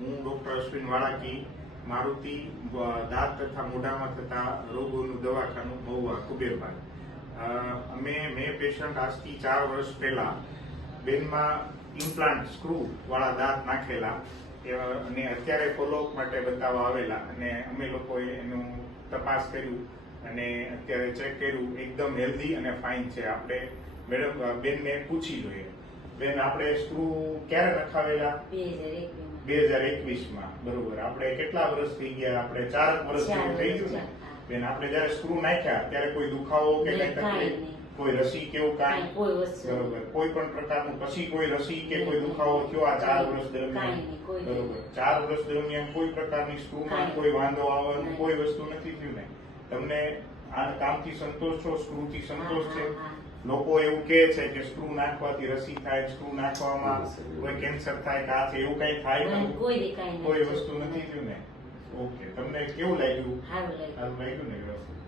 હું ડોક્ટર અશ્વિન વાળાકી, મારુતિ દાંત તથા મોઢામાં થતા રોગોનું દવાખાનું મહુવા કુબેરભાઈ. મેં પેશન્ટ આજથી 4 વર્ષ પહેલા બેનમાં ઇમ્પ્લાન્ટ સ્ક્રૂ વાળા દાંત નાખેલા અને અત્યારે ફોલોઅપ માટે બતાવવા આવેલા અને અમે લોકોએ એનું તપાસ કર્યું અને અત્યારે ચેક કર્યું, એકદમ હેલ્ધી અને ફાઇન છે. આપણે મેડમ બેનને પૂછી જોઈએ. બેન, આપણે સ્ક્રૂ ક્યારે નખાવેલા? 2021 માં. બરોબર. આપણે કેટલા વર્ષ થઈ ગયા? આપણે 4 વર્ષ જેવું થઈ ગયું ને બેન. આપણે જયારે સ્ક્રૂ નાખ્યા ત્યારે કોઈ દુખાવો કે કઈ તકલીફ, કોઈ રસી કેવું કાંઈ? બરોબર. કોઈ પણ પ્રકારનું પછી કોઈ રસી કે કોઈ દુખાવો થયો આ 4 વર્ષ દરમિયાન? બરોબર. 4 વર્ષ દરમિયાન કોઈ પ્રકારની સ્ક્રૂમાં કોઈ વાંધો આવવાનું કોઈ વસ્તુ નથી થયું ને? તમને આ કામથી સંતોષ છો? સ્ક્રૂથી સંતોષ છે? લોકો એવું કહે છે કે સ્ક્રૂ નાખવાથી રસી થાય, સ્ક્રૂ નાખવામાં કોઈ કેન્સર થાય કે આ એવું કઈ થાય? કોઈ વસ્તુ નથી થયું ને? ઓકે. તમને કેવું લાગ્યું? સારું લાગ્યું ને? વ્યવસ્થિત.